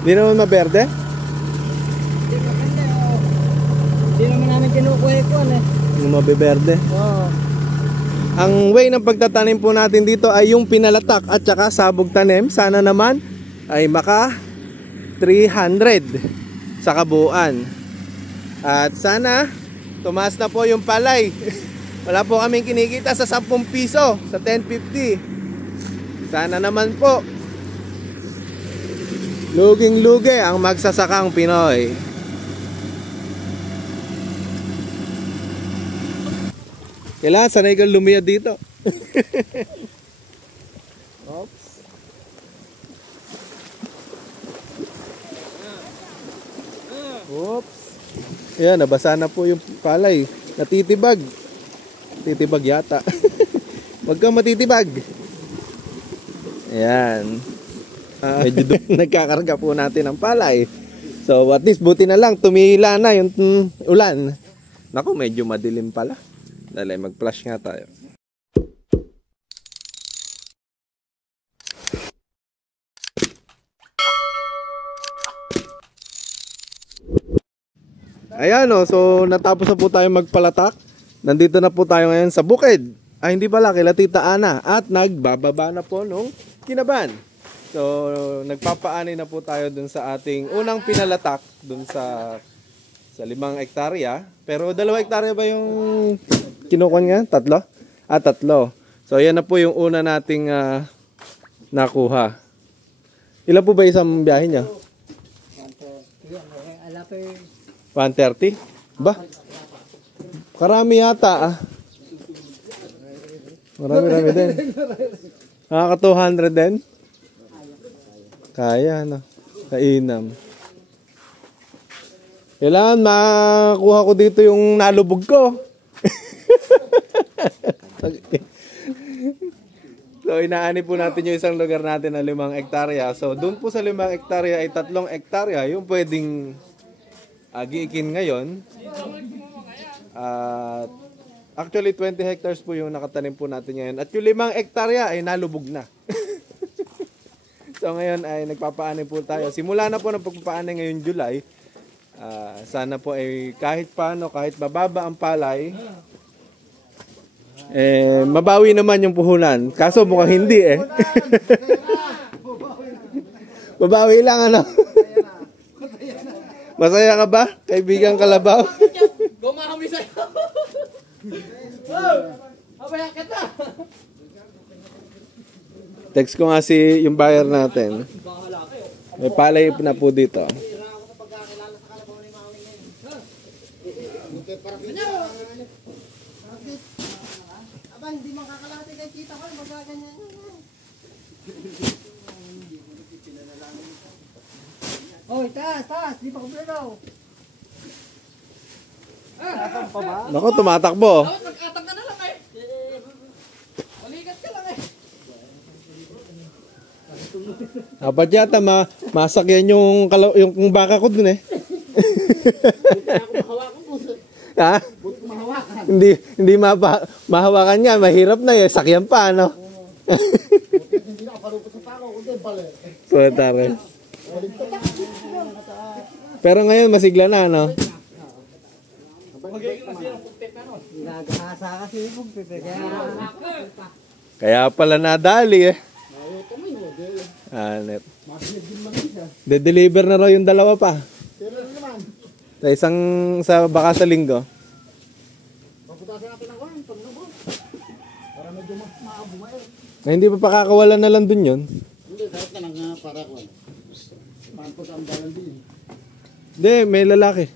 Hindi naman maberde? Hindi maganda, oh. Hindi naman namin kinukuha-ikuan eh. Yung mabiberde. Oo. Ang way ng pagtatanim po natin dito ay yung pinalatak at saka sabog tanim. Sana naman ay maka 300 sa kabuuan. At sana tumaas na po yung palay. Wala po kaming kinikita sa 10 piso, sa 10.50. Sana naman po luging-lugi ang magsasakang Pinoy. Kailangan sanay kang lumiyad dito. Oops. Oops. Ayan, nabasa na po yung palay. Natitibag. Titibag yata. Huwag kang matitibag. Ayan. Medyo nagkakarga po natin ng palay. So at least buti na lang tumila na yung ulan. Naku, medyo madilim pala. Dahil mag-flash nga tayo. Ayan o, so natapos na po tayo magpalatak. Nandito na po tayo ngayon sa bukid. Ay hindi pala, kila Tita Ana. At nagbababa na po nung Kinaban. So nagpapaanay na po tayo dun sa ating unang pinalatak. Dun sa 5 hektarya. Pero 2 hektarya ba yung kinukuha nga? 3? 3. So yan na po yung una nating nakuha. Ilan po ba isang biyahe niya? 130? Ba? Karami yata Marami din. Nakaka 200 din? Kaya no. Kainam. Kailangan makuha ko dito yung nalubog ko. So inaani po natin yung isang lugar natin na 5 hektarya. So doon po sa 5 hektarya ay 3 hektarya yung pwedeng giikin ngayon. At actually 20 hectares po yung nakatanim po natin ngayon. At yung 5 hektarya ay nalubog na. So ngayon ay nagpapaanay po tayo. Simula na po ng pagpapaanay ngayon July. Sana po ay kahit paano, kahit mababa ang palay, mabawi naman yung puhunan. Kaso mukhang hindi Mabawi lang ano. Masaya ka ba, kaibigang Kalabaw? Gumahami sa'yo. Mabaya kita. Text ko nga si yung buyer natin. May palay na po dito. Aba, hindi makakalati kay kita ko. Magaganyan yan. Oy, taas. Di pa kumpleno. Naku, tumatakbo. Nagkatang ka na lang Maligat ka lang Dapat yata masakyan yung baka ko dun Ha? Hindi mahawakan niya, mahirap na sakyan pa ano. Hindi na kaparupot sa tao, kundi bale. Suwetares. Pero ngayon masigla na ano. Nagahasa kasi yung pagpipi. Kaya pala nadali Hanep. De-deliver na raw yung 2 pa. Sa baka sa linggo. Pagputasin natin ang kuhan, pag nabot. Para medyo maabuma Hindi pa pakakawalan na lang dun yun. Hindi, kahit ka lang para kuhan. Pampot ang balan din. Hindi, may lalaki.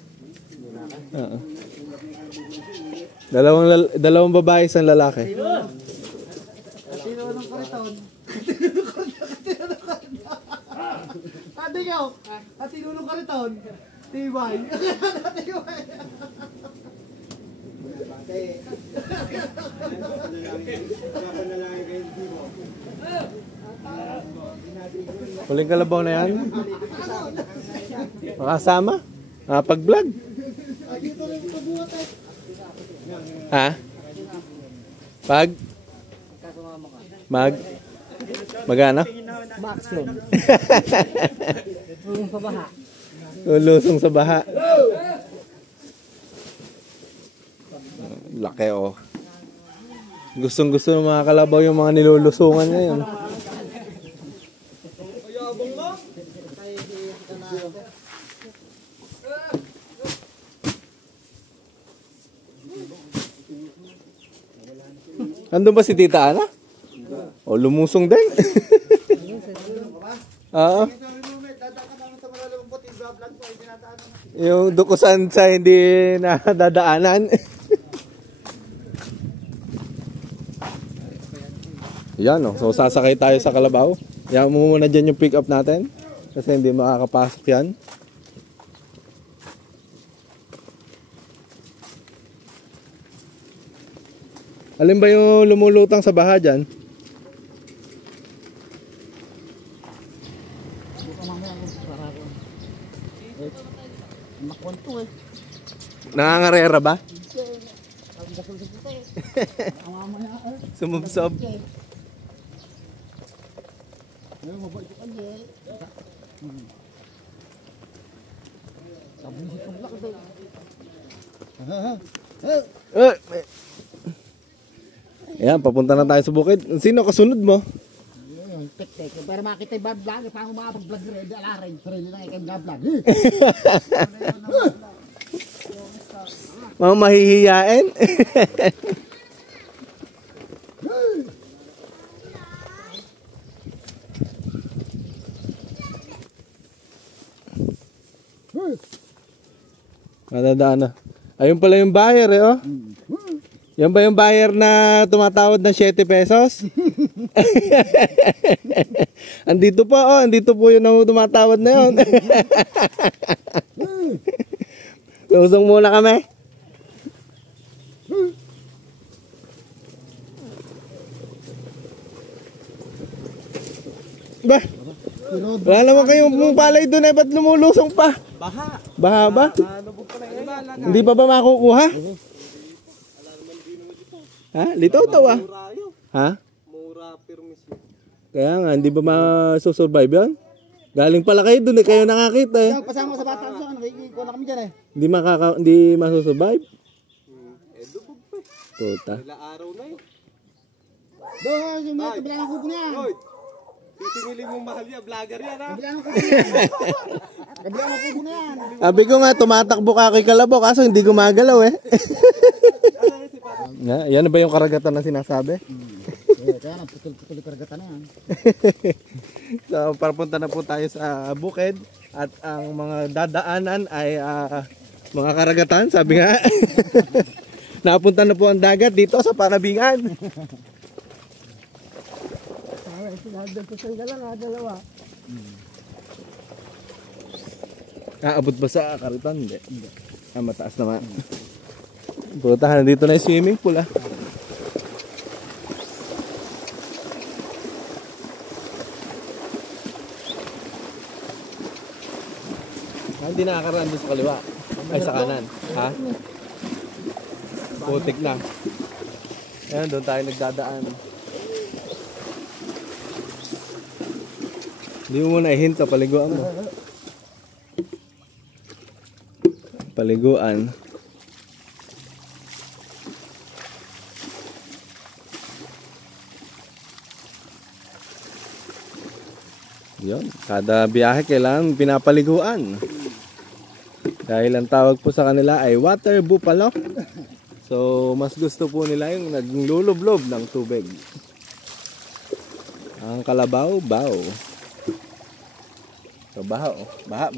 Oo. Dalawang babae, isang lalaki. Sino ng kariton? Ate ko, at tinulong kariton. Tibay. Tibay. Huling Kalabaw na yan? Makasama? Pag-vlog? Ha? Mag? Magana? Backstone. Yung pabaha. Lulusong sa baha. Laki oh. Gustong gusto ng mga kalabaw yung mga nilulusungan ngayon. Andun ba si Tita Ana? O lumusong din. Oo. Yung dukusan sa hindi na dadaanan. Yan o. So sasakay tayo sa kalabaw. Yan mo muna dyan yung pick up natin. Kasi hindi makakapasok yan. Alin ba yung lumulutang sa baha dyan? Nangangarera ba? Sumubsob. Ayan, papunta na tayo sa bukid. Sino kasunod mo? Tek-tek. Para makita yung vlog, paano makapag-vlog rin, alarin, sarili lang ikang vlog. Mga mahihiyain. Madadaan na. Ayun pala yung buyer eh oh. Yan ba yung buyer na tumatawad ng 7 pesos? Andito po oh, andito po yun na tumatawad na yun. Lusong muna kami. Ba? Wala naman kayong palay doon eh, ba't lumulusong pa? Baha. Baha ba? Lubog pa lang. Hindi pa ba makukuha? Ha? Litaw daw ah. Murayo. Ha? Mura permission. Kaya nga, hindi ba masusurvive yan? Galing pala kayo doon eh, kayo nakakita eh. Pasama sa bata ko, nakikikuha na kami dyan eh. Hindi masusurvive? Lubog pa. Puta. Ilang araw na yun. Doon, yung mga kabila ng kubo niya. Hoy! Sisingilin mong mahal niya, vlogger yan ha. Kabila ng kubo niya. Kabila ng kubo niya. Sabi ko nga, tumatakbo ka kay Kalabaw, kaso hindi gumagalaw eh. Yan na ba yung karagatan na sinasabi? Kaya na, putol-putol yung karagatan na yan. So, parapunta na po tayo sa bukid at ang mga dadaanan ay mga karagatan, sabi nga. Napunta na po ang dagat dito sa Panabingan. Abot ba sa karitan? Hindi. Mataas naman. Putahan, dito na yung swimming pool ah. Hindi nakakaraan doon sa kaliwa. Ay, sa kanan. Ha? Putik na. Ayan, doon tayo nagdadaan. Hindi mo muna i-hint sa paliguan mo. Paliguan. Yun, kada biyahe kailangan pinapaliguan. Dahil ang tawag po sa kanila ay water buffalo. So, mas gusto po nila yung naglulublob ng tubig. Ang kalabaw, baw. So, baha oh. Baha.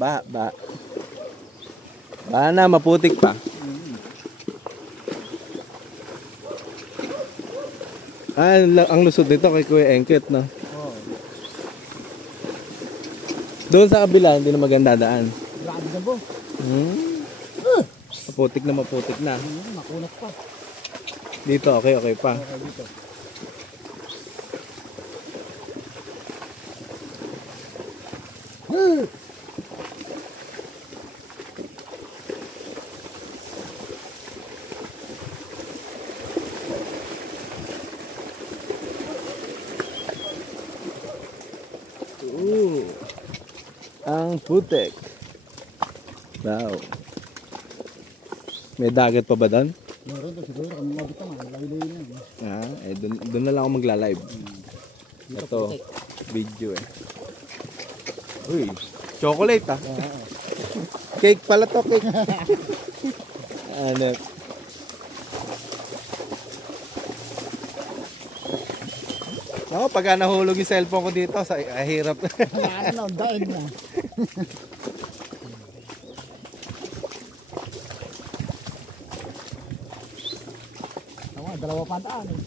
Baha na, maputik pa. Ang lusod nito kay Kuya Engket, no? Doon sa kabila, hindi na maganda daan. Grabe na po. Maputik na. Makunat pa. Dito, okay pa. Okay, dito. Putek. Wow. May dagat pa ba doon? Meron to siguro kung mabit naman, layo-layo na yun. Doon na lang ako magla-live. Dito, Ito, putik. video Uy, chocolate Cake pala to, cake. Ano? Ako, pagka nahulog yung cellphone ko dito, hirap. Wala na, daig na. Tama, dalawa pa daan eh.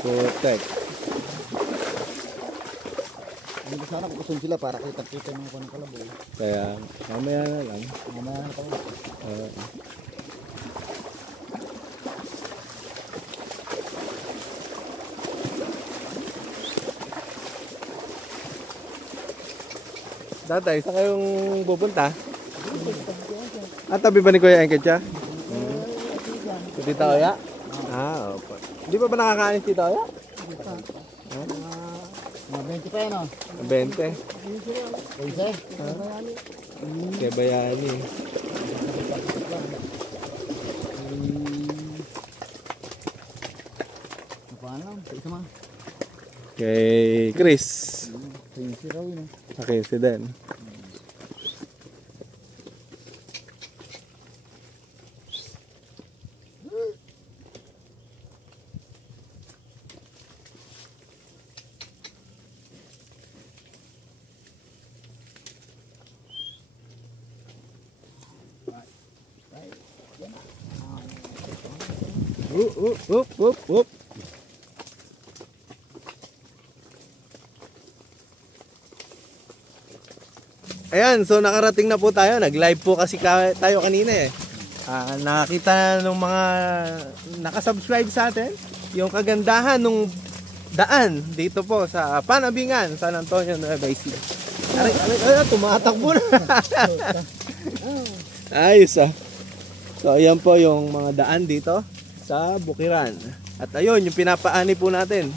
Putek. Hindi sana kukusun sila para kita-kita ng mga kalabaw. Kaya, mamaya na lang. Mamaya na ito. Tatay, saan kayong pupunta? Tabi ba ni Kuya Engket siya? Si Tita Oya? Opo. Di ba nakakain si Tita Oya? Mga 20 pa yun o. 20. Pwede? Kaya bayani. Napaan lang? Sa isa ma. Kay Chris. Sa raw yun Sa 15 din. Whoop. Ayan, so nakarating na po tayo. Nag-live po kasi tayo kanina eh. Nakita ng mga nakasubscribe sa atin yung kagandahan ng daan dito po sa Panabingan, San Antonio, Nueva Ecija. Ay, tumatakbo na. Ayos So ayan po yung mga daan dito sa Bukiran. At ayun, yung pinapaani po natin.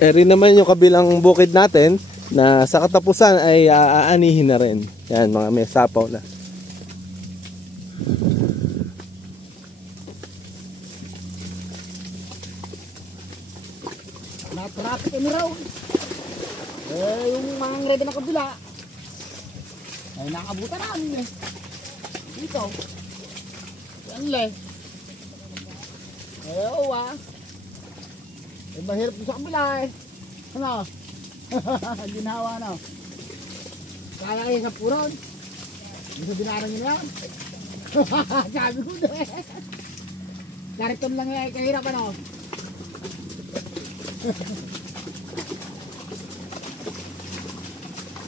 Rin naman yung kabilang bukid natin na sa katapusan ay aanihin na rin. Yan, mga may sapaw na. Na-traffic kami raw. Yung mga ready na kabila. Ay nakabutan namin eh. Dito. Yan le. Mahirap sa kabila eh. Ano? Ginawa na. Kaya kayo sa puron. Gusto dinarang nyo na yan. Sabi ko na eh. Kariton lang eh. Kahirap ano.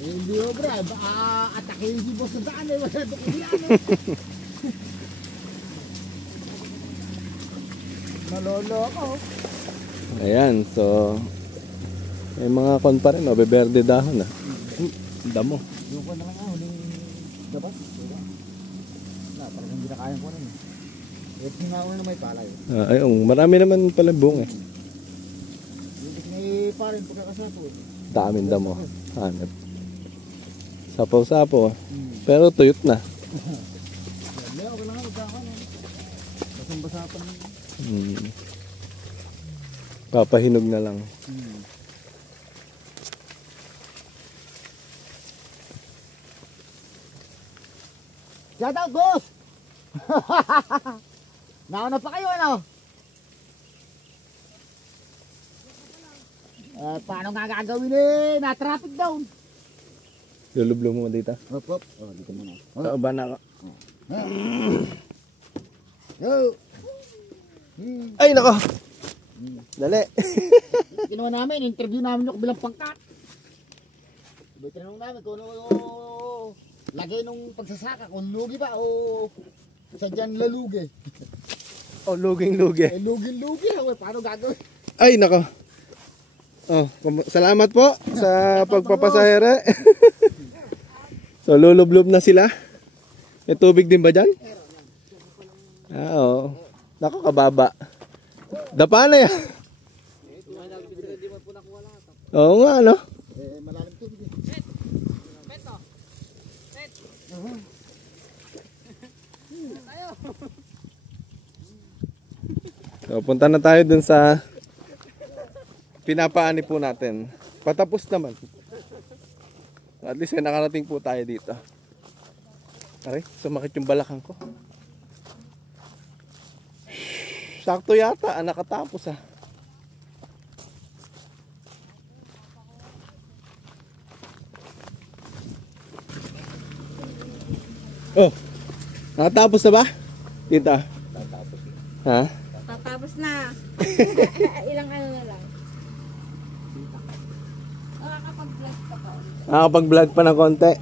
Hindi o bro. Atakin si boss sa daan eh. Wala ito kabilaan eh. Malolo ako. Ayan, so may mga kon pa rin, beberde dahon damo. Yung ko na lang huling dapat. Parang hindi na kaya ko na eh. Hingaw na may palay. Ayun, marami naman pala buong eh. May parin pagkakasapo. Daming damo. Hanap. Sapaw-sapaw. Pero tuyot na. Hindi, okay lang magkakaroon. Basang-basa pa naman. Papahinog na lang. Shout out, boss! Nauna pa kayo, ano? Paano nga gagawin eh? Na-traffic down. Lulublo mo dito. Hop. Dito muna. Ba na ako? Yo! Ay, nako! Dali. Ginawa namin, interview namin yung kabilang pangkat. Tinanong namin kung ano lagay nung pagsasaka, kung lugi ba o sadyan lalugi. Luging-lugi. Lugi, paano gagawin? Ay, nako. Salamat po sa pagpapasahera. So, lulublob na sila. May tubig din ba dyan? Oo. Naku, kababa. Dapa na yan. Oo nga, no? Malalim tubig eh. So, punta na tayo dun sa pinapaani po natin. Patapos naman. At least may nakarating po tayo dito. Aray, sumakit yung balakang ko. Sakto yata, nakatapos ah. Oh, nakatapos na ba? Tita? Nakatapos na. Ha? Tatapos na. Ilang ano na lang. Nakakapag-vlog pa pa. Nakakapag-vlog pa ng konti.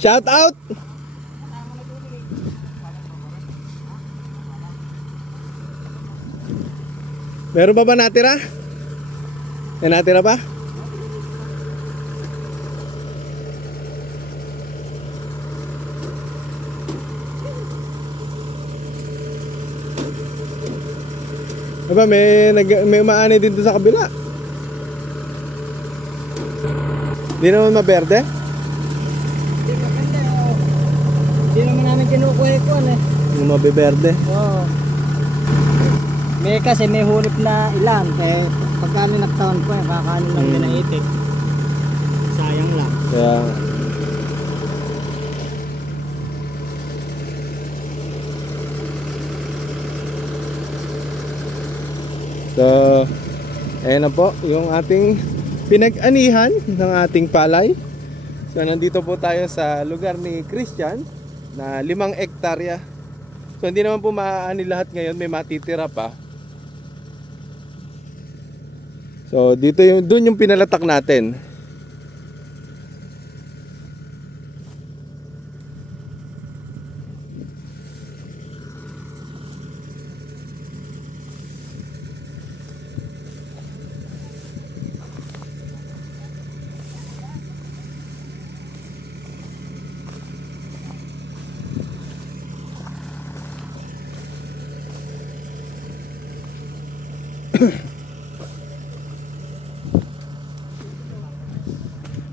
Shout out! Meron ba natira? May natira ba? Diba, may umaani din doon sa kabila. Di naman maberde? Hindi naman namin kinukuha-kuhan eh. Yung mabiberde. Oo. Kasi may hulip na ilan. Pagka ninaktaon ko kakanin lang din ang itik. Sayang lang. Kaya so, ayan na po yung ating pinag-anihan ng ating palay. So, nandito po tayo sa lugar ni Christian na 5 hektarya. So, hindi naman po maaani lahat ngayon, may matitira pa. So, dito doon yung pinalatak natin.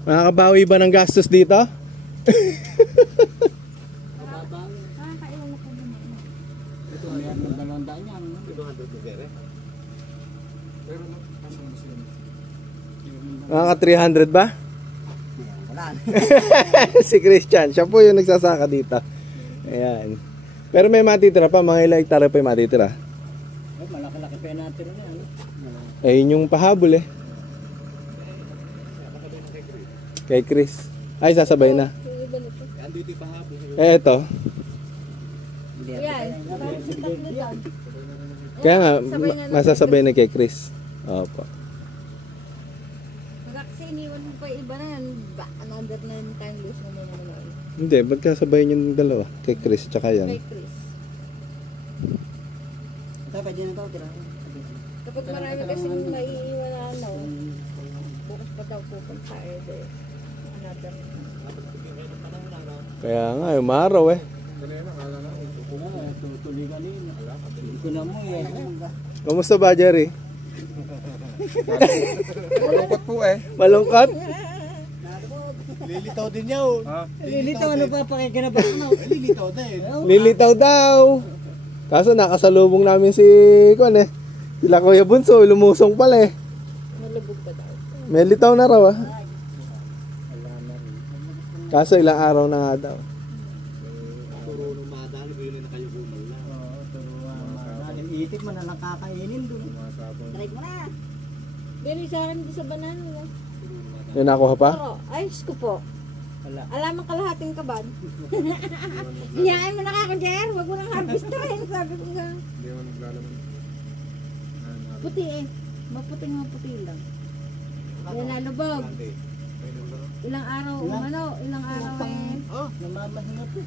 Makakabawi ba ng gastos dito? Nakakailan na po din. Ito may dalawang daan yan. Makaka 300 ba? Wala. Si Christian, siya po yung nagsasaka dito. Ayan. Pero may matitira pa, mga ilang hektarya pa yung matitira. Malaki-laki pa natin na yan. Eh, yun yung pahabol eh. Kay Chris. Ay, sasabay na. Yung iba nito. Eh, ito. Yan. Parang sa tatlo yan. Kaya nga, Sabay na masasabay na kay Chris. Opo. Kasi iniwan mo pa yung iba na yan. Another na yung time lose mo na naman. Hindi, magkasabay yung dalawa. Kay Chris, tsaka yan. Kay Chris. Ito, pwede na ito. Kapag marami kasing maiiwan na ano, bukas pa daw pupunta eh. Another. Kaya nga, umaraw eh. Tutuloy kanina. Hindi ko na mo eh. Kamusta ba, Jerry? Malungkot po eh. Malungkot? Lilitaw din yun. Lilito, ano pa pakikinabahan mo? Lilitaw din. Lilitaw daw. Kaso nakasalubong namin si Kwan eh. Sila Kuya Bunso, lumusong pala eh. Nalubog pa daw. May litaw na raw ah. Kaso ilang araw na nga daw. Puro lumadali ko yun na kayo gumal na. Oo, turuan. Itik mo na lang kakainin dun. Try mo na. Pero sa akin doon sa banana no? May nakuha pa? Pero, ayos ko po. Wala. Alam ang kalahating kaban. Hiyaan mo na ka, Jer. Huwag mo nang harvestahin. Sabi ko nga. Hindi mo naglalaman. Puti eh. Maputing lang. Yan nalubog. Ilang araw, ilang araw eh. Namamahinga po.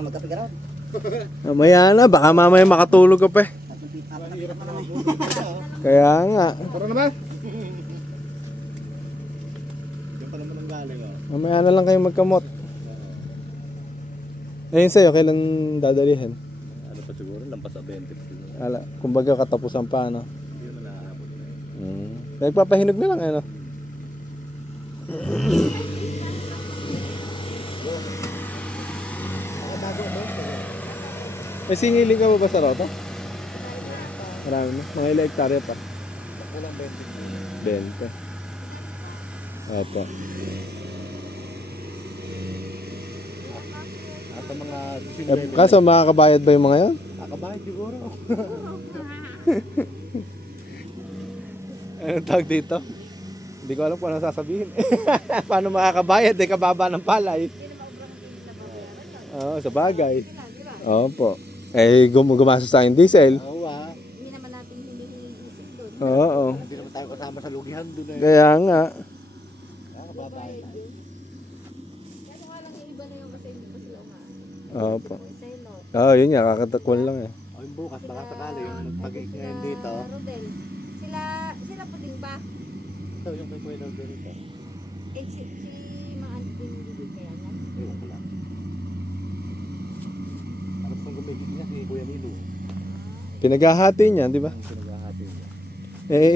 Magkapigaran. Mamaya na, baka mamaya makatulog ka pa eh. Kaya nga. Tara naman. Diyan pa naman ang galing oh. Mamaya na lang kayo magkamot. Ayun sa'yo, kailan dadalihin? Ano pa siguro, lampas sa 20 siguro. Kumbaga katapusan pa, ano? Hindi naman naaabot na yun. Nagpapahinog na lang, ano? May singiling ka ba sa rota? Marami na. Mga ilang hektarya pa. Kulang 20. Opo. At ang mga Kaso makakabayad ba yung mga yan? nakabahay siguro. Anong tawag dito? Hindi ko alam kung ano sasabihin. Paano makakabayad? Kababa ng palay. Oo, sa bagay. Opo. Gumastos sa akin diesel. Oo Hindi naman natin hinihisip doon. Oo. Hindi naman tayo kasama sa lugihan doon eh. Kaya nga. Nakababae tayo. Kaso nga lang yung iba na yung kasi hindi pa sila umaano. Opo. Sailor. Oo, yun nga. Kakatakwan lang eh. O yung bukas, baka sakali yung magpag-ik ngayon dito. Rodel. Sila puting ba? Ito yung kay Kuya Rodel dito. Si mga antin bibig kaya niya. Ewan ko lang. Tapos nung gumigit niya si Kuya Nilo. Pinaghahati niyan, di ba? Ang pinaghahati niya.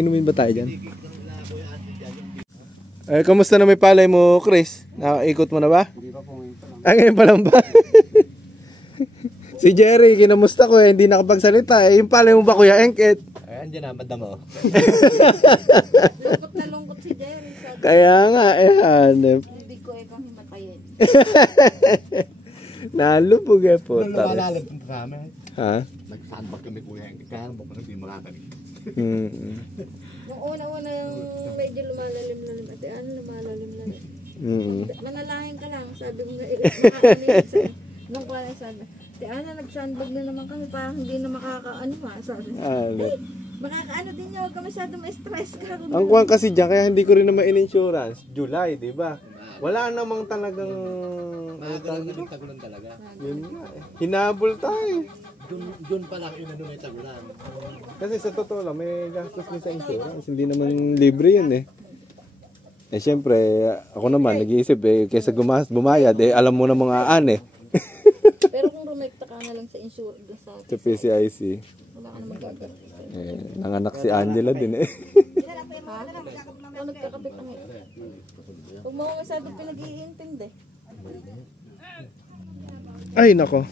Inumin ba tayo dyan? Gigit ko nila Kuya Ate dyan yung Kamusta na may palay mo, Chris? Nakaikot mo na ba? hindi pa po ngayon. Ngayon pa lang ba? Si Jerry, kinamusta ko hindi nakapagsalita. Yung palay mo ba, Kuya Engket? Ay, andyan na, madamo. Lungkot na lungkot si Jerry. Sabi, Kaya nga, hanep. hindi ko ikang himatayin. Nalubog po. Nung lumalalag punta sa amin, Ha? nag-sandbag kami Kuya Engke. Kaya naman hindi makakanig. Nung una-una yung medyo lumalalim-lalim. Ate, ano lumalalim-lalim? Manalangin ka lang. Sabi mo na makakanilig. Nung pala sabi, Ate Ana, nag-sandbag na naman kami. Parang hindi na makakaano ha. Sabi, makakaano din niya. Huwag ka masyado ma-stress ka. Ang kuwan kasi dyan, kaya hindi ko rin naman in-insurance. July, di ba? Wala namang talagang... Nakagalang na may tagulan talaga. Yun nga eh. Hinabol tayo. Doon pa lang yun ano may tagulan. Kasi sa totoo lang, may gastos din sa insurance. Hindi naman libre yun eh. Eh syempre, ako naman nag-iisip eh, kaysa bumayad eh, alam mo na mga eh. Pero kung rumekta ka na lang sa insurance sa Sa PCIC. wala ka na magagalit. Nanganak si Angela din eh. Ha? O nagkakapit ang huwag mo masyado pinag-iintindi. Ay nako.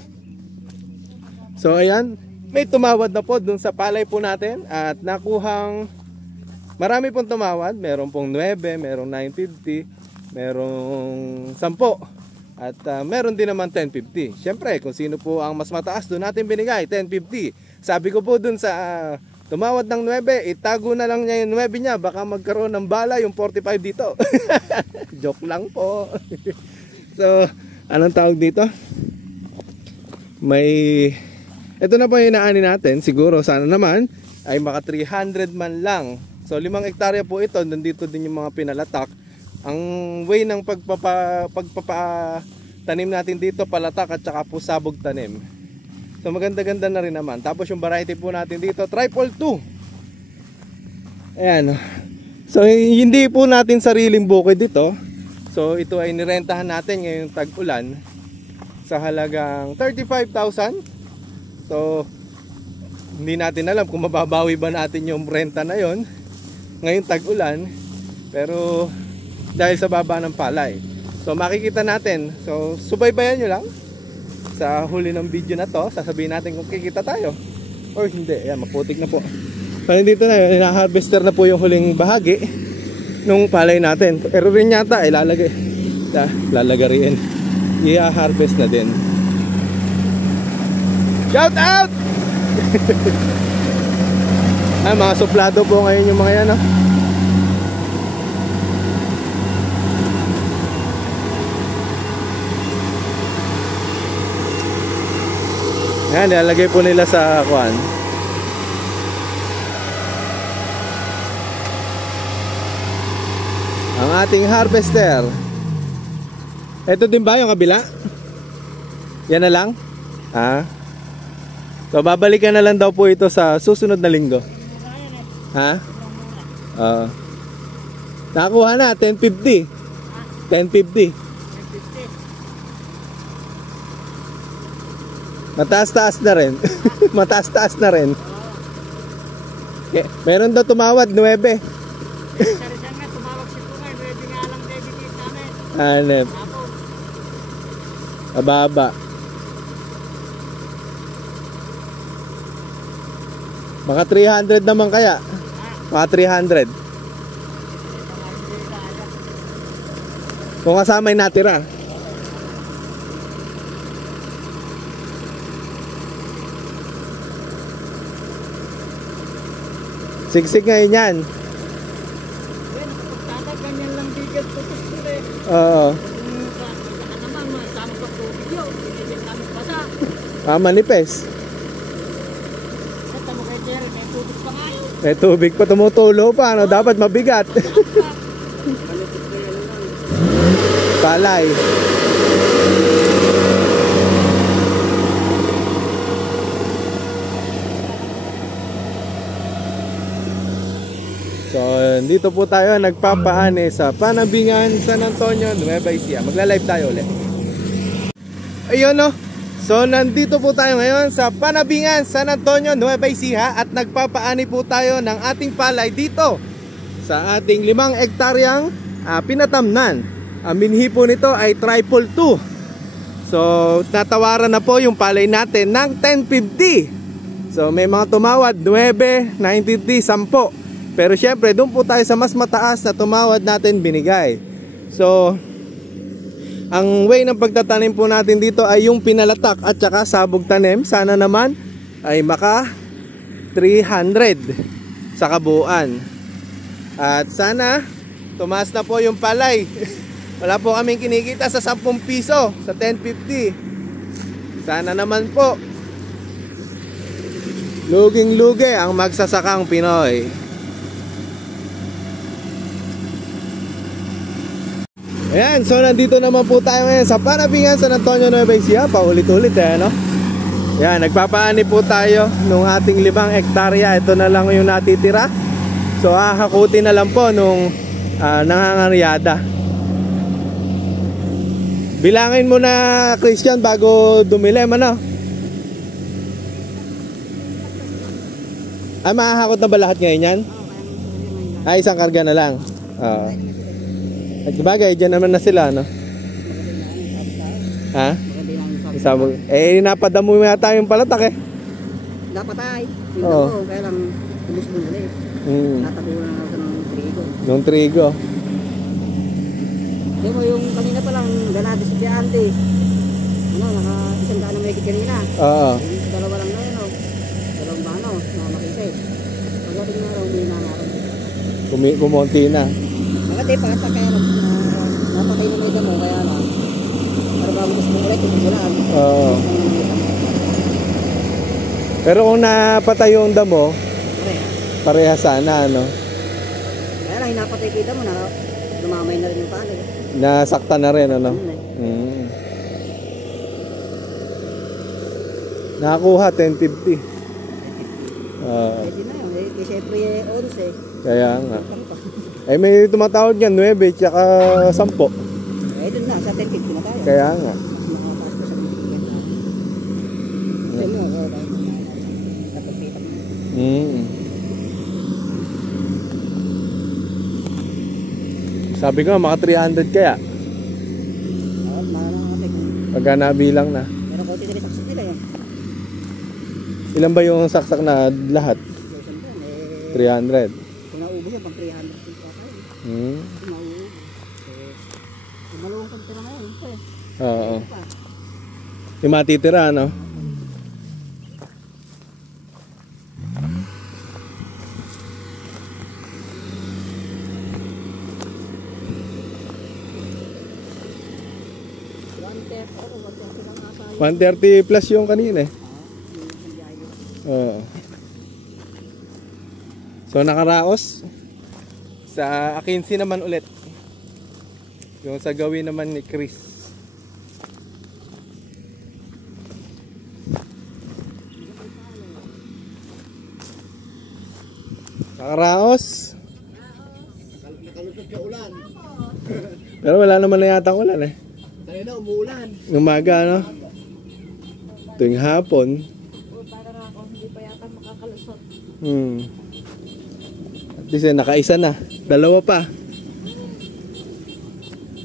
So ayan, may tumawad na po dun sa palay po natin at nakuhang marami pong tumawad. Meron pong 9, merong 950, merong 10 at meron din naman 1050. Siyempre kung sino po ang mas mataas doon natin binigay 1050. Sabi ko po dun sa tumawad ng 9, itago na lang niya yung 9 niya, baka magkaroon ng bala yung 45 dito. Joke lang po. So anong tawag dito? Ito na po yung inaani natin. Siguro sana naman ay maka 300 man lang. So 5 hektarya po ito. Nandito din yung mga pinalatak. Ang way ng pagpapatanim natin dito, palatak at saka po sabog tanim. So maganda-ganda na rin naman. Tapos yung variety po natin dito, triple 2. Ayan. So hindi po natin sariling bukid dito. So ito ay nirentahan natin ngayong tag-ulan sa halagang 35,000. So hindi natin alam kung mababawi ba natin yung renta na yon ngayong tag-ulan, pero dahil sa baba ng palay. So makikita natin. So subaybayan nyo lang sa huli ng video na to. Sasabihin natin kung kikita tayo or hindi. Ayan, maputik na po. So dito na yun, ina-harvester na po yung huling bahagi nung palay natin. Pero rin yata lalagariin. I-harvest na din. Shout out! Ay, mga suplado po ngayon yung mga yan, no? Ayan, nilalagay po nila sa kuwan. Ang ating harvester. Ito din ba yung kabila? Yan na lang? So babalikan na lang daw po ito sa susunod na linggo. Ha? Nakakuha na 1050. 1050. Mataas-taas na rin. Mataas-taas na rin. Meron daw tumawad, 9. Sari-sari nga, tumawag si Pungay. Pwede nga lang debit namin. Hanep. Tapos, Ababa. Mga 300 naman kaya. Mga 300. Kung kasama yung natira. Sigsig ngayon yan. yan, kapag ganyan lang bigat putos ko eh. Oo. Kung saan naman, masama sa tubig yun. Pinigil namin basa. Manipes. Sa tamo kay Jerry, may tubig pa nga yun. May tubig pa tumutulo pa. Ano? Dapat mabigat. Palay. So, dito po tayo nagpapaane sa Panabingan, San Antonio, Nueva Ecija. Magla-live tayo ulit. Ayun no. So, nandito po tayo ngayon sa Panabingan, San Antonio, Nueva Ecija at nagpapaani po tayo ng ating palay dito sa ating 5 hektaryang pinatamnan. Ang binhi po nito ay 222. So, natawaran na po yung palay natin ng 1050. So, may mga tumawad 9, 93, 10. Pero syempre, doon po tayo sa mas mataas na tumawad natin binigay. So, ang way ng pagtatanim po natin dito ay yung pinalatak at saka sabog tanim. Sana naman ay maka 300 sa kabuuan. At sana tumaas na po yung palay. Wala po kaming kinikita sa 10 piso, sa 10.50. Sana naman po luging-lugi ang magsasakang Pinoy. Ayan, so nandito naman po tayo ngayon sa Panabingan, San Antonio, Nueva Ecija. Paulit-ulit no? Ayan, nagpapaani po tayo nung ating 5 hektarya. Ito na lang yung natitira. So hahakutin na lang po nung nangangaryada. Bilangin mo na, Christian, bago dumilim, ano? Ay, mahahakot na ba lahat ngayon yan? Ay, isang karga na lang. At bagay, dyan naman na sila, no? Ha? Isabog. Eh, napadamo mo yata yung palatak eh. Dapat ay. Oo. Kaya lang, tulis mo ulit. Natabunan na ako ng trigo. Nung trigo. Di mo yung kanina pa lang, ganado si Piante. Ano, naka 100 na may kanina. Oo. Yung dalawa lang na yun, dalawang bano, na makita eh. Pagdating na raw, hindi na naroon. Kumonti na. Maganda yung pagkata kaya lang, napatay na may damo, kaya lang. Para bago gusto mo ulit, kung wala. Oo. Pero kung napatay yung damo, pareha sana, ano? Kaya lang, hinapatay ko yung damo, lumamay na rin yung pala. Nasakta na rin, ano? Nakakuha 1050. Pwede na yun, eh, siyempre 11. Kaya nga. Ay may tumatawag yan 9 tsaka 10. Eh doon na, sa 1050 na tayo. Kaya nga. Makakapas ko sa bibigyan na. Kaya mo, kapagpitak na. Sabi ko maka 300 kaya. Oo, makakapas ko. Pagka nabilang na. Pero konti na rin saksak nila yun. Ilan ba yung saksak na lahat? 300. Kung naubos yan, pang 300 yung kakay. Kung naubos. Kung malawang pagtira na yun, Oo. Yung matitira, no? $130 plus yung kanina eh. Oo. So nakaraos sa Akinsi naman ulit. Yung sa gawin naman ni Chris. Nakaraos. Nakalutod ka ulan. Pero wala naman na yata ulan eh. Tayo na umuulan. Umaga, no? Tuwing hapon. O para ako, hindi pa yata makakalusot. At least nakaisa na. Dalawa pa.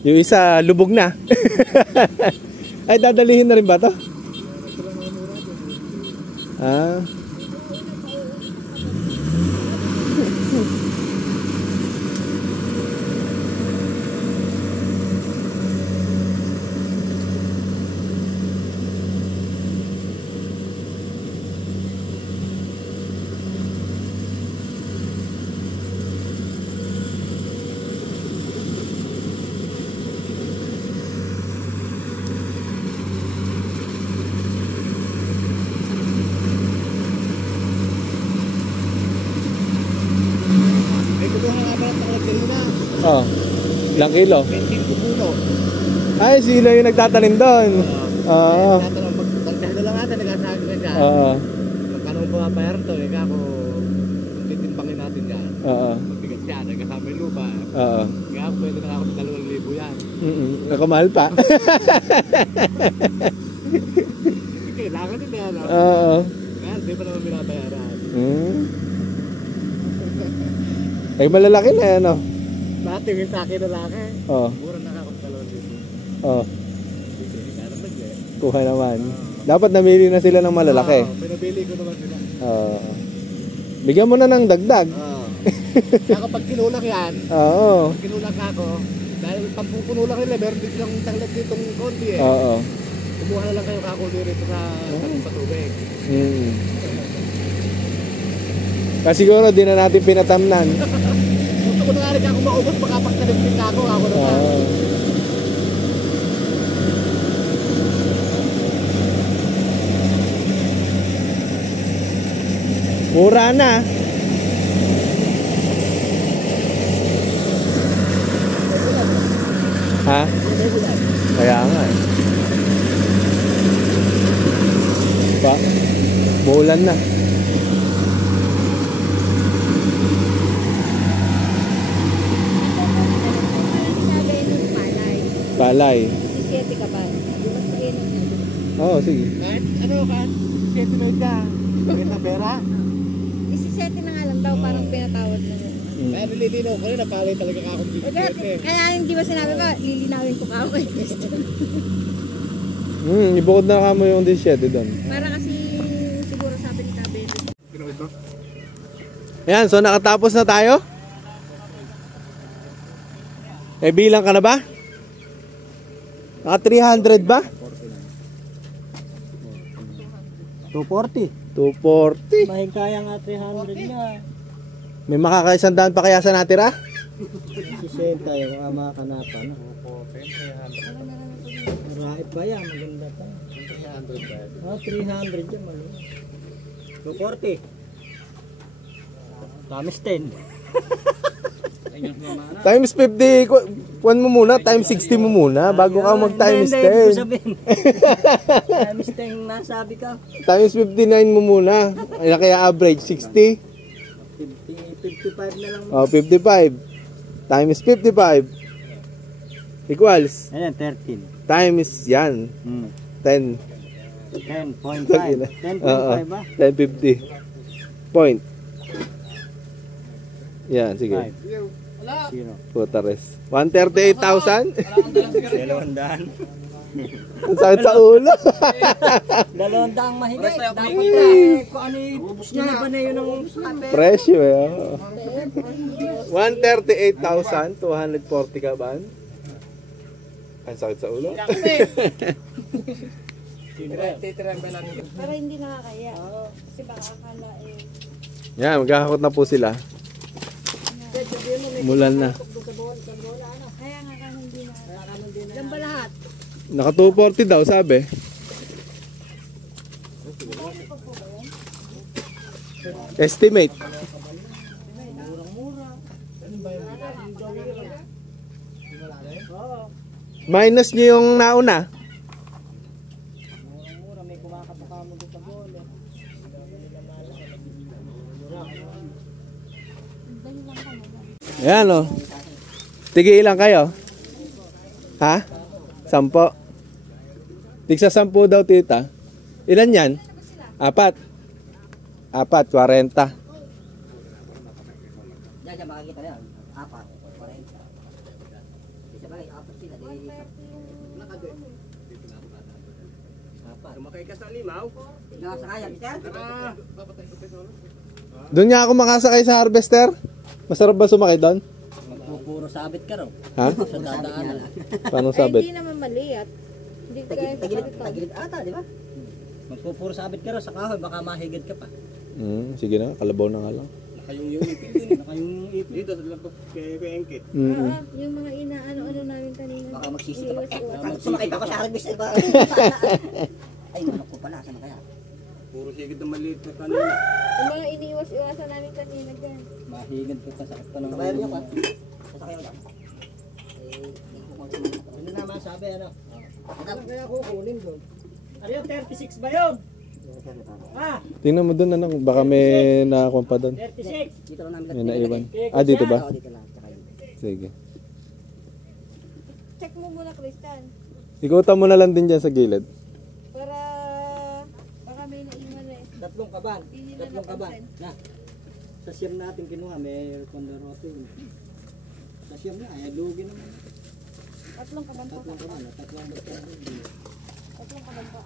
Yung isa lubog na. Ay, dadalihin na rin ba to? Ah. Oh, ilang kilo? 20 puno. Ay, sila yung nagtatanim doon. Oo. Pagkano lang natin, nagsasabi ka dyan. Oo. Magkano mo papayaran to, ika ako, titimbangin natin dyan. Oo. Mabigat siya, nagkasama yung lupa. Oo. Kaya pwede na ako ng 2,000 yan. Nakamahal pa. Kailangan din yan. Oo. Kaya di pa naman binabayaran. Ay, malalaki na yan, oh. Dati yung sa akin na laki. Oo. Mura na ako ng 2,000. Oo. Kaya naman eh. Kuha naman. Dapat namili na sila ng malalaki. Pinabili ko naman sila. Oo. Bigyan mo na ng dagdag. Kaya kapag kinulak yan, Oo. pag kinulak ako, dahil pagpupuno lang nila, meron din silang tanglag ditong konti eh. Oo. Kumuha na lang kayo kakuli rito sa patubig. Kasi siguro di na natin pinatamnan. Gusto ko na nga rin ako maubos, makapagtalimling na ako naman. Mura na. Ha? Kaya nga eh. Pa? Buulan na. Palay. Si 7 ka ba? Di ba sabihin niya? Oo, sige. Kahit ano ka, 7 ka. Bakit na pera? 17 na nga lang daw, parang pinatawad na yun. Kaya nililinaw ko rin, napalay talaga ka akong 17. Kaya hindi ba sinabi ko, lilinawin ko ka ako kay Christian. Ibukod na kamo yung 17 doon. Para kasi siguro sabi ni Tabe. Ayan, so nakatapos na tayo. Eh, bilang ka na ba? Naka 300 ba? 240. 240. Mahigkaya nga 300 na. May makakaisang daan pa kaya sa natira? 60 yung ama kanapa. No? 300. Right ba yan? Maganda pa. 300 ba? Oh, 300 yan. 240. Times 10. Times 50, kuwan mo muna, times 60 mo muna, bago ka mag times 10. Times 10 nasabi ka. Times 59 mo muna, ay kaya average 60. 55 na lang. Oh, 55. Times 55. Equals. Ayan, 13. Times yan. 10. 10.5. 10.5 ba? 1050. Point. Yan, sige. 0. Puta res. 138,000? Dalawandaan. Ang sakit sa ulo. Dalawandang mahigit. Dapat kung ano yung ba na yun ang Presyo eh. Oh. 138,240 ka ba? Ang sakit sa ulo. Para hindi nakakaya. Kasi baka akala eh. Yan, maghahakot na po sila. Mulan na. Kaya nga kanon din na. Yan ba lahat? Naka 240 daw sabi. Estimate. Minus nyo yung nauna. Ayan o. Tigi ilang kayo? Ha? 10. Tigsa 10 daw tita. Ilan yan? Apat. 40. Diyan makikita na yan. 4, 40. Isa ba, 4 sila. Sumakay ka sa limaw. Nakasakaya, mister? Doon niya ako makasakay sa harvester. Masarap ba sumakay doon? Magpupuro sabit ka raw. Ha? Sa dadaanan. Paano Ay, sabit? hindi naman mali at hindi kaya Tagilid ata, di ba? Magpupuro sabit ka raw sa kahoy, baka mahigit ka pa. Sige na, kalabaw na nga lang. Nakayong yung ipin dun. Nakayong ipin. Dito sa labas kay Engkit. yung mga inaano namin kanina. Baka magsisi ka pa. Iniwas-iwas. Sumakay pa ako sa harvester ba? Ay, manok ko pala. Saan kaya? Puro higit na maliit na kanina. Yung mga iniwas-iwasan namin kanina dyan. Mahigit ko pa sakit pa ng... Sakayan niyo pa. Sasakay ako lang. Ano naman sabi, ano? Ano kaya kukunin doon? Ano yung 36 ba yun? Tingnan mo doon, baka may nakakuha pa doon. 36! Dito lang namin May naiwan. Dito ba? Oo, dito lang. Tsaka yun. Sige. Check mo muna, Christian. Ikutan mo na lang din dyan sa gilid. Para baka may naiwan eh. Tatlong kaban. Hindi nila Tatlong kaban. napansin. Na. Sa siyam natin kinuha, may kondarote. Sa siyam na, ay lugi naman. Tatlong kaban pa. Tatlong kaban. Tatlong kaban. Tatlong kaban pa.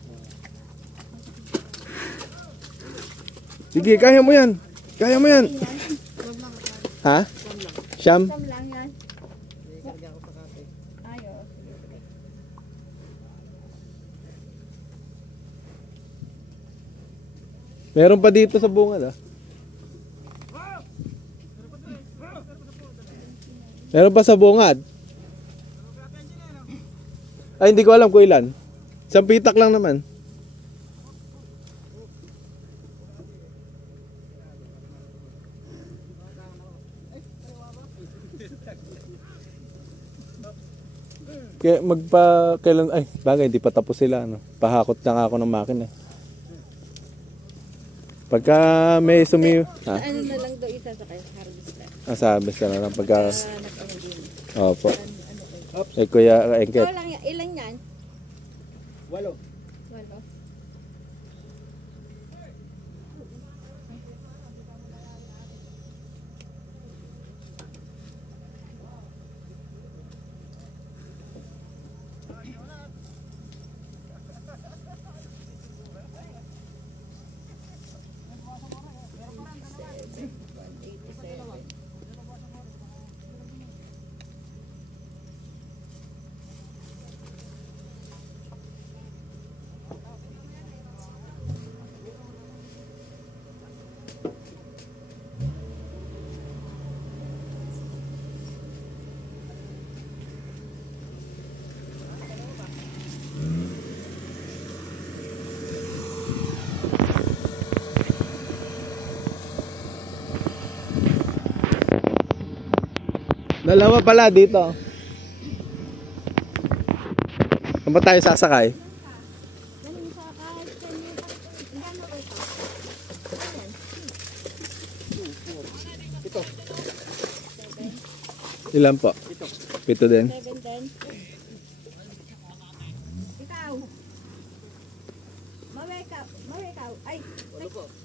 Sige, kaya mo yan. Kaya mo yan. Ha? Siyam? Sam lang yan. Ayos. Meron pa dito sa bungad ah. Meron pa sa bungad. Ay, hindi ko alam kung ilan. Isang pitak lang naman. Kaya kailan, ay, bagay, hindi pa tapos sila, ano. Pahakot na nga ako ng makina. Pagka may ha? Ano na lang daw isa sa kayo, harvester. Sabi ka na lang pagka, Nag-ano din. opo. Ano kayo? Kuya Engket. Ikaw lang yan. Ilan yan? 8. Walo. Dalawa pala dito. Saan ba tayo sasakay? Galing sa kahit kanyo. Gano'n ko ito? Ilan po? 7 din. 7, 10. Ikaw. Mawekaw. Ay,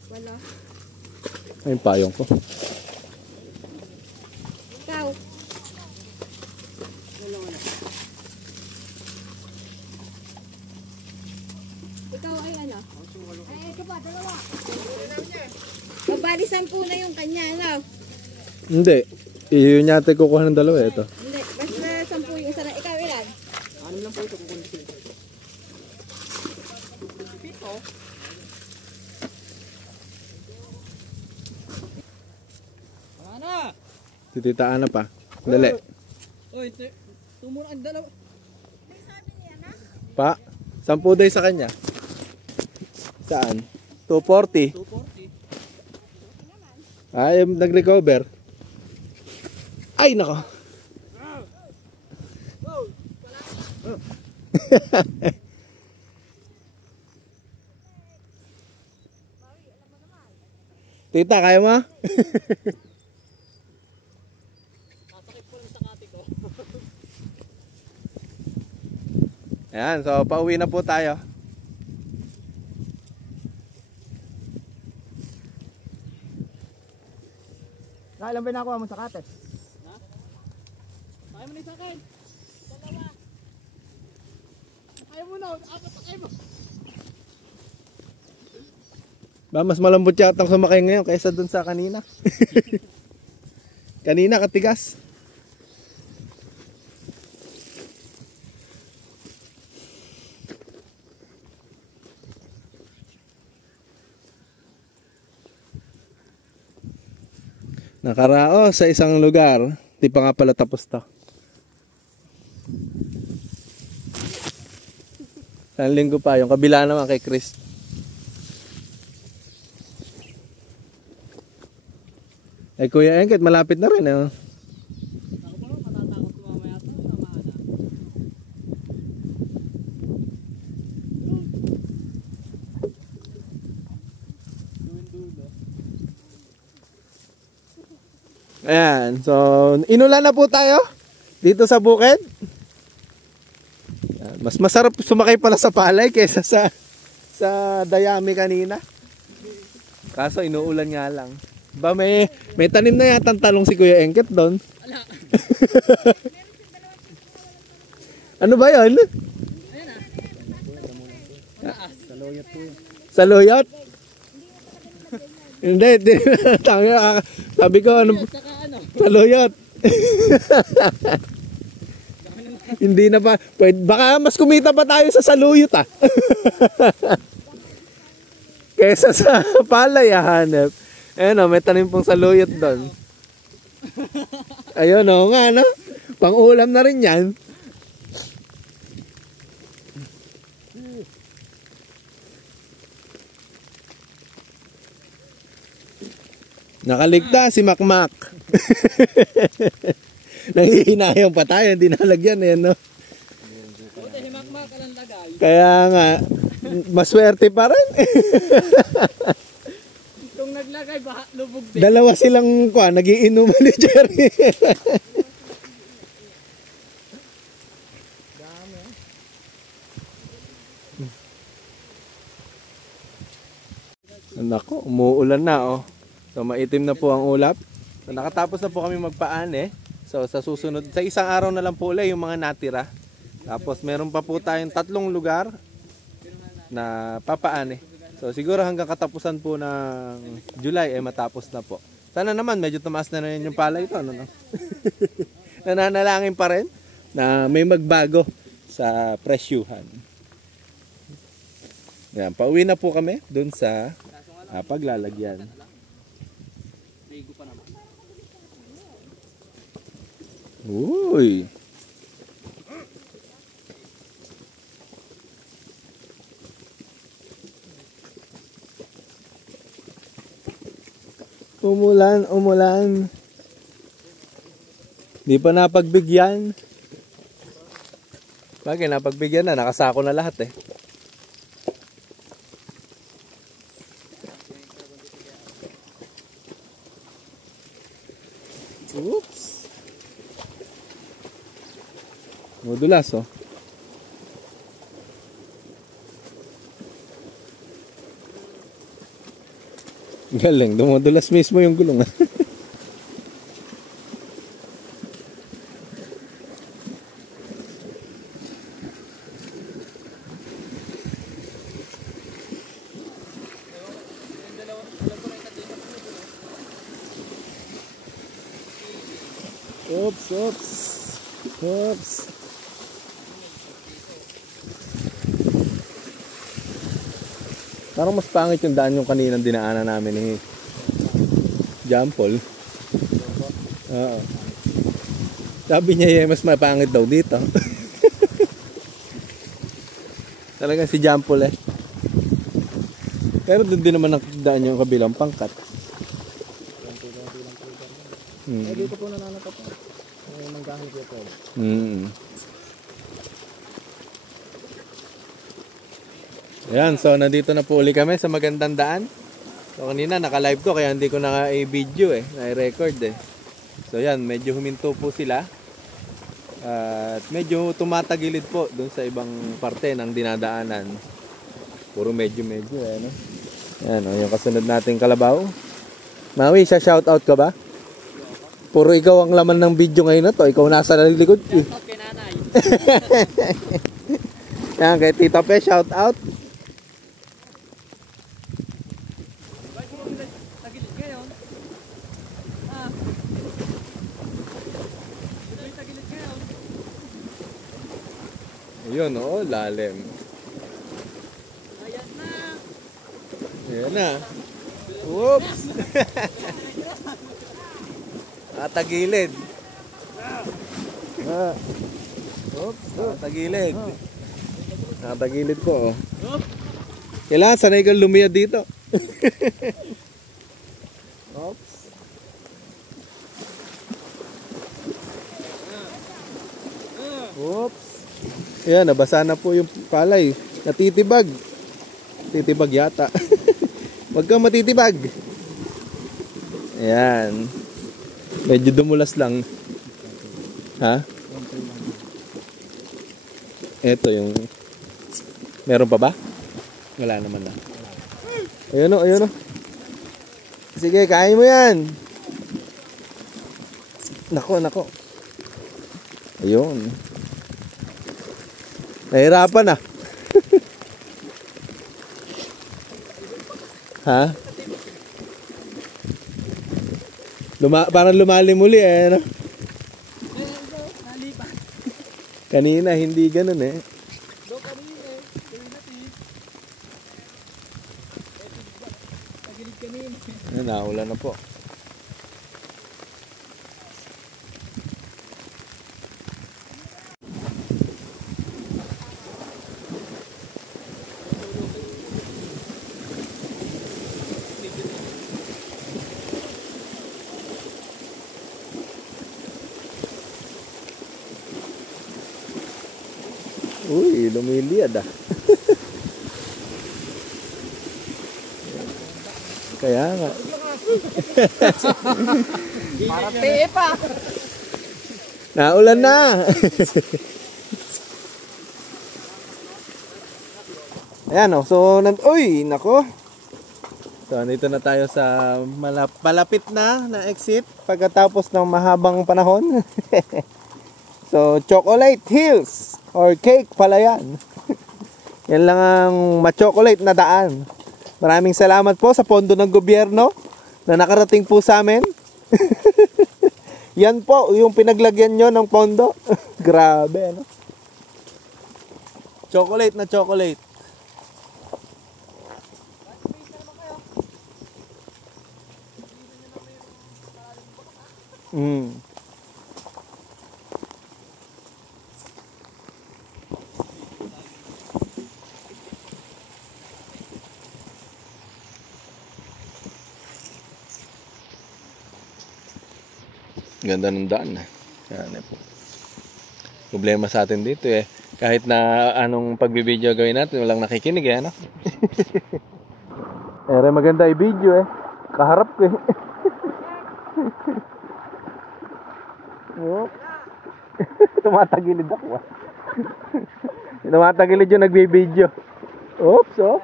wala. Ay, yung payong ko. Ikaw. Ikaw ay ano? Ay, ito pa, dalawa. Mabali 10 na yung kanya, ano? Hindi. Iyon yata kukuha ng dalawa ito. Hindi, basta 10 yung isa na. Ikaw ilan? Ano lang po ito kukunin sila? Wala na! Tititaan na pa. Dali. Oy, tumuro ang dalawa. Pa, 10 day sa kanya. Saan? 240. 240. Ay, nag-recover. Ay, nako. Tita, kaya mo? Ayan, so pauwi na po tayo. Kailan ba nakuha mo sa kate? Kaya mo na isa akin. Dalawa. Kaya mo na. Apat na kayo mo. Ba, mas malambot yata ang sumakay ngayon kaysa dun sa kanina. Kanina katigas. Nakarao sa isang lugar, di pa nga pala tapos to. Isang linggo pa, yung kabila naman kay Chris. Ay Kuya Engket, malapit na rin. Ako po, matatakot ko mamaya ito. Samaan na. Dulo. Ayan, so inulan na po tayo dito sa bukid. Ayan, mas masarap sumakay pala sa palay kaysa sa dayami kanina. Kaso inuulan nga lang. Ba may tanim na yata talong si Kuya Engket doon. Ala. Ano ba 'yon? Saluyot po yun. Saluyot? Hindi. Sabi ko ano? Saka ano? Saluyot. Hindi na pa. Pwede, baka mas kumita pa tayo sa saluyot ah. Kesa sa palay hanep. Ayun o, may tanim pong saluyot doon. Ayun o nga no. Pang ulam na rin yan. Nakaligtas si Makmak. Nangihinayang pa tayo, hindi nalagyan eh, no? Buti si Makmak alang lagay. Kaya nga, maswerte pa rin. Kung naglagay, baka lubog din. Dalawa silang nagiinuman ni Jerry. Nako, umuulan na oh. So maitim na po ang ulap. So nakatapos na po kami magpaane. So sa susunod, sa isang araw na lang po ulit yung mga natira. Tapos meron pa po tayong 3 lugar na papaane. So siguro hanggang katapusan po ng July ay matapos na po. Sana naman medyo tumaas na rin yung palay ito. Ano? Nananalangin pa rin na may magbago sa presyuhan. Yan, pauwi na po kami dun sa paglalagyan. Bigo pa naman. Uy! Umulan. Di pa napagbigyan. Bagay, napagbigyan na. Nakasako na lahat eh. Oops. Modulas oh. Galing, dumudulas mismo yung gulong. Oops. Parang mas pangit yung daan yung kaninang dinaanan namin ni John Paul. Oo. Sabi niya mas mapangit daw dito. Talagang si John Paul eh. Pero doon din naman nakidaan yung kabilang pangkat. Dito po nananatap po. Manggahan ko po. Ayan, so nandito na po uli kami sa magandang daan. So kanina naka-live ko kaya hindi ko na i-video na-record eh. So yan, medyo huminto po sila. At medyo tumatagilid po dun sa ibang parte ng dinadaanan. Puro medyo no? Yan, yung kasunod nating kalabaw. Maui, siya shoutout ka ba? Puro ikaw ang laman ng video ngayon na to. Ikaw nasa likod ko. Okay, nanay. Yan, kay Tita Pe, shout out. Tagilid ngayon. Tagilid ngayon. Ayun, oh, lalim. Ayan na. Ayan na. Whoops! Tagilid. Oops, tagilid. Tagilid po, oh. Kailangan sanay kang lumiyad dito. Oops. Oops. Ayan, nabasa na po yung palay. Natitibag. Titibag yata. Huwag kang matitibag. Ayan. Medyo dumulas lang. Ha? Ito yung... Meron pa ba? Wala naman na. Ayun o, ayun o. Sige, kain mo yan. Nako, nako. Ayun. Nahirapan ah. Ha? Parang lumalim muli eh. No? Kanina hindi ganun eh. Naulan na po. Uy, lumiliad ah. Kaya nga. Marate pa. Naulan na. Ayan oh. So, uy, nako. So, nandito na tayo sa malapit na exit pagkatapos ng mahabang panahon. So, Chocolate Hills or cake pala yan. Yan lang ang ma-chocolate na daan. Maraming salamat po sa pondo ng gobyerno na nakarating po sa amin. Yan po yung pinaglagyan nyo ng pondo. Grabe, no? Chocolate na chocolate. Ganda ng daan. Yan po. Problema sa atin dito eh. Kahit na anong pagbibideo gawin natin, walang nakikinig eh, ano? Ere maganda yung video eh. Kaharap ko eh. Tumatagilid ako ah. Tumatagilid yung nagbibideo. Oops, oh.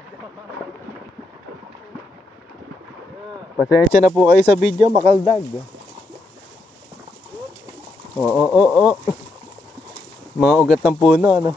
Pasensya na po kayo sa video, makaldag. Oo. Mga ugat ng puno, ano?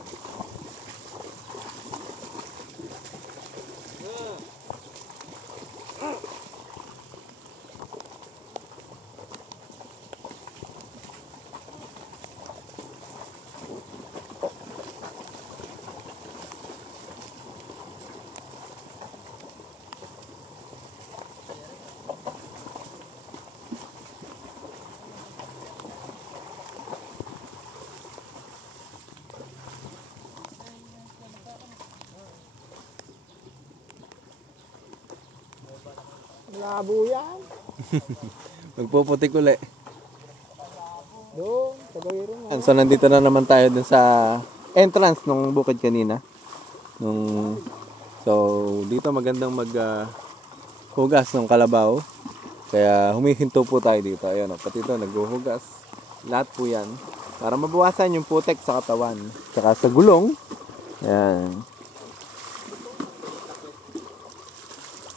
Labo yan. Magpuputik uli. Doon, tagawiro nga. So nandito na naman tayo dun sa entrance nung bukid kanina. So dito magandang hugas ng kalabaw. Kaya humihinto po tayo dito. Ayan o, pati ito naghuhugas. Lahat po yan. Para mabawasan yung putek sa katawan. Tsaka sa gulong. Ayan.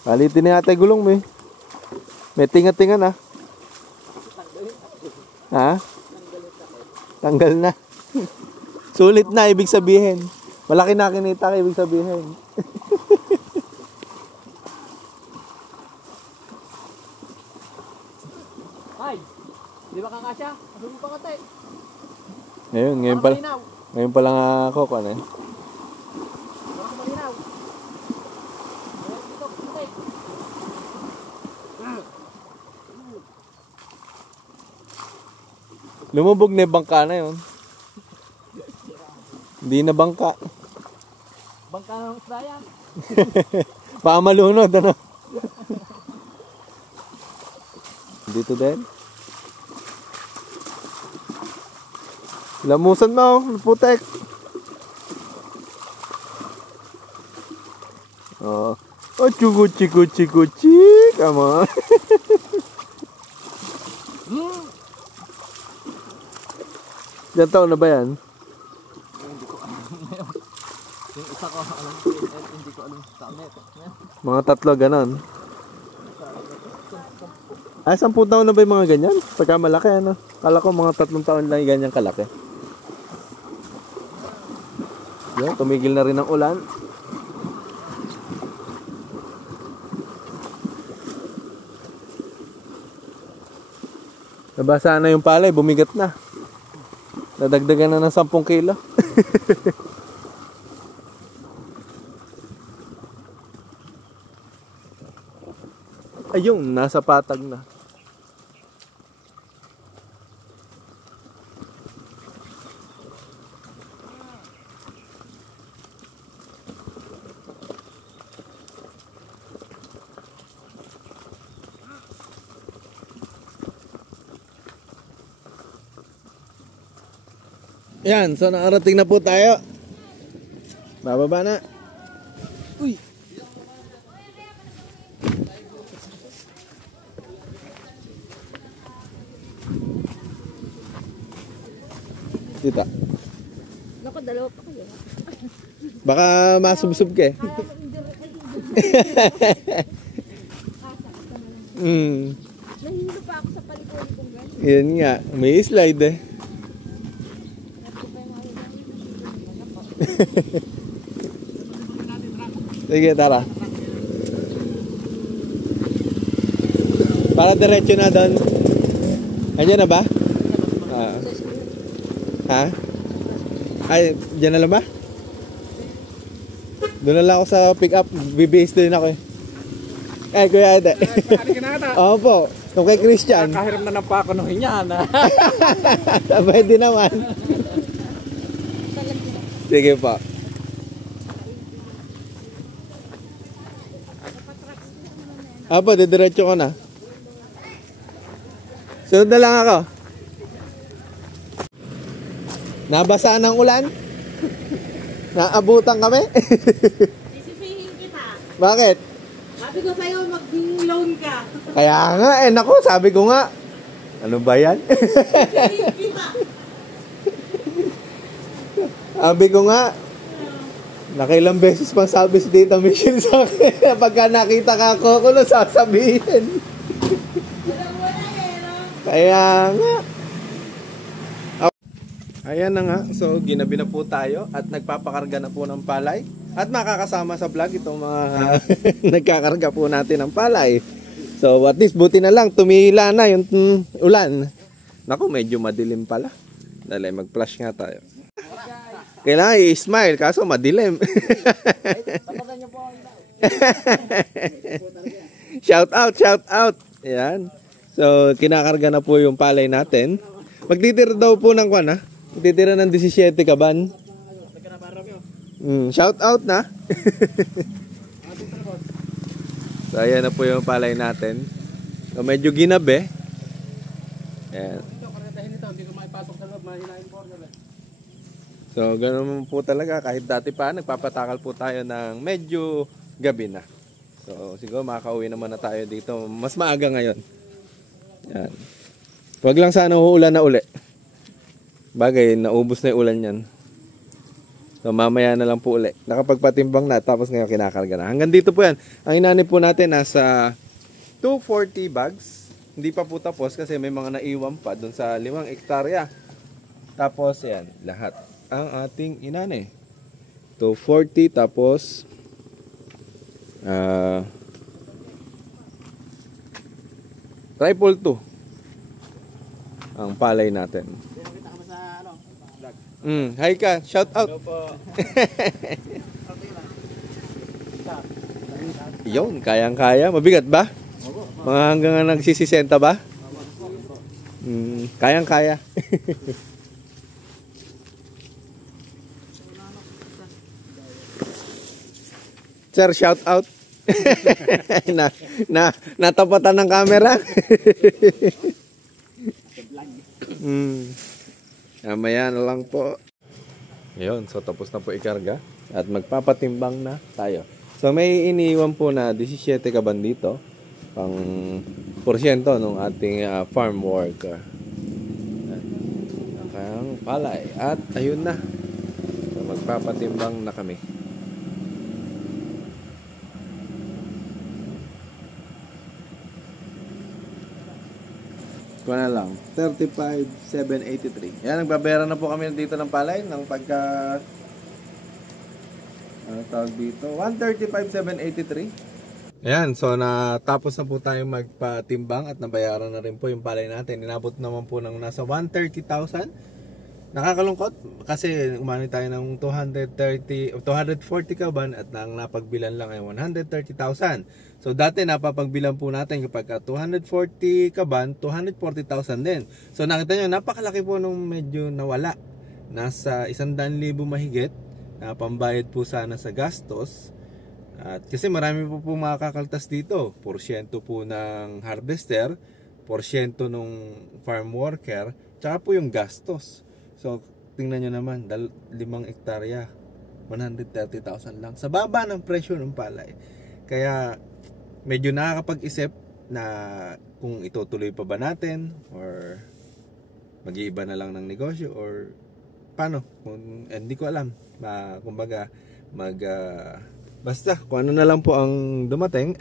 Palitin na yata yung gulong mo eh. May tinga-tinga na. Ha? Tanggal na. Sulit na, ibig sabihin. Malaki na kinita ka, ibig sabihin. Ay, di ba kakasya? Masuli pa ka tayo. Ngayon pa lang ako, ano eh. Baka malinaw. Dito, tay. Lumubog na yung bangka na yun. Hindi na bangka. Bangka ng isda yan. Baka malunod, ano? Dito din. Lamusan mo, putek. Oh, kuchi. Come on. Ilan taon na ba yan? Yung isa ko alam ko, hindi ko alam sa amin. Mga 3, ganon. Ay, 10 taon na ba yung mga ganyan? Pagka malaki, ano? Kala ko mga 3 taon lang yung ganyan kalaki. Yan, tumigil na rin ang ulan. Nabasa na yung palay, bumigat na. Nadagdagan na ng 10 kilo. Ayun, nasa patag na. Yan, so nakarating na po tayo. Bababa na. Uy. Dito. Naku, dalawa pa kayo. Baka masubsob ka eh. Nahihilo pa ako sa palikod kong gano'n. Yan nga, may slide eh. Sige, tara. Para diretso na doon. Andiyan na ba? Ha? Ay, dyan na lang ba? Doon na lang ako sa pick up. BBS din ako eh. Eh, Kuya Ate. Opo. Kung kay Christian. Kahiram na ng pakunuhin niya, na. Pwede naman. Sige pa. Apo, didiretso ko na. Sunod na lang ako. Nabasa ng ulan? Naabutan kami? Sisihin kita. Bakit? Sabi ko sa'yo, mag-loan ka. Kaya nga, naku, sabi ko nga. Ano ba yan? Sisihin kita. Sabi ko nga. Nakailang beses pang sabi si Tita Michelle sa akin. Pagka nakita ka ako, sasabihin. Kaya nga. Ayan na nga. So, ginabi na po tayo at nagpapakarga na po ng palay. At makakasama sa vlog itong mga nagkakarga po natin ng palay. So, at least buti na lang tumila na yung ulan. Naku, medyo madilim pala. Dali, mag-flash nga tayo. Kailangan i-smile, kaso madilim. Shout out. Ayan. So, kinakarga na po yung palay natin. Magtitira daw po ng kwan, ha? Magtitira ng 17 kaban. Shout out na. So, ayan na po yung palay natin. So, medyo ginabi. Ayan. So, ganun po talaga. Kahit dati pa, nagpapatakal po tayo ng medyo gabi na. So, siguro makakauwi naman na tayo dito. Mas maaga ngayon. Yan. Huwag lang sana uulan na uli. Bagay, naubos na yung ulan yan. So, mamaya na lang po uli. Nakapagpatimbang na, tapos ngayon kinakarga na. Hanggang dito po yan. Ang inanip po natin nasa 240 bags. hindi pa po tapos kasi may mga naiwan pa doon sa 5 hektarya. Tapos yan, lahat ang ating inane. 240 tapos triple 2 ang palay natin. Kita ka ba sa ano? Vlog. Hi ka, shout out. Yun, kayang-kaya. Mabigat ba? Mga hanggang nagsisisenta ba? Kayang-kaya. Sir, shout out. Natapatan ng camera. Mamaya na lang po. Ngayon, so tapos na po ikarga at magpapatimbang na tayo. So may iniwan po na 17 kaban dito pang porsyento ng ating farm worker. Ang palay at ayun na. So, magpapatimbang na kami. Kuha na lang 35,783. Yan, nagbabayaran na po kami dito ng palay ng pagka ano tawag dito 135,783. Ayan, so natapos na po tayo magpatimbang at nabayaran na rin po yung palay natin. Inabot naman po ng nasa 130,000. Nakakalungkot kasi umani tayo ng 240 kaban at ang napagbilan lang ay 130,000. So dati napapagbilan po natin kapag 240 kaban, 240,000 din. So nakita nyo, napakalaki po nung medyo nawala. Nasa 100,000 mahigit na pambayad po sana sa gastos. At kasi marami po makakakaltas dito. Porsyento po ng harvester, porsyento ng farm worker, tsaka po yung gastos. So, tingnan nyo naman, 5 hektarya, 130,000 lang. Sa baba ng presyo ng palay. Kaya, medyo nakakapag-isip na kung itutuloy pa ba natin or mag-iiba na lang ng negosyo or paano. Hindi ko alam. Kumbaga, basta, kung ano na lang po ang dumating.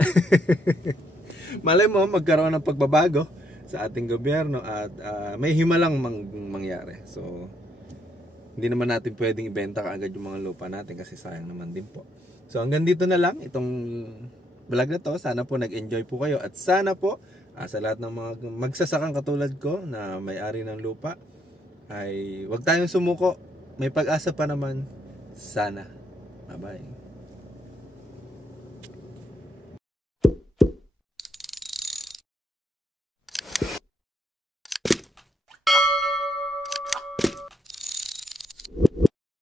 Malay mo, magkaroon ng pagbabago sa ating gobyerno at may himalang mangyari. So, hindi naman natin pwedeng ibenta kaagad yung mga lupa natin kasi sayang naman din po. So, hanggang dito na lang itong vlog na to. Sana po nag-enjoy po kayo at sana po sa lahat ng mga magsasakang katulad ko na may-ari ng lupa ay wag tayong sumuko. May pag-asa pa naman. Sana. Bye-bye.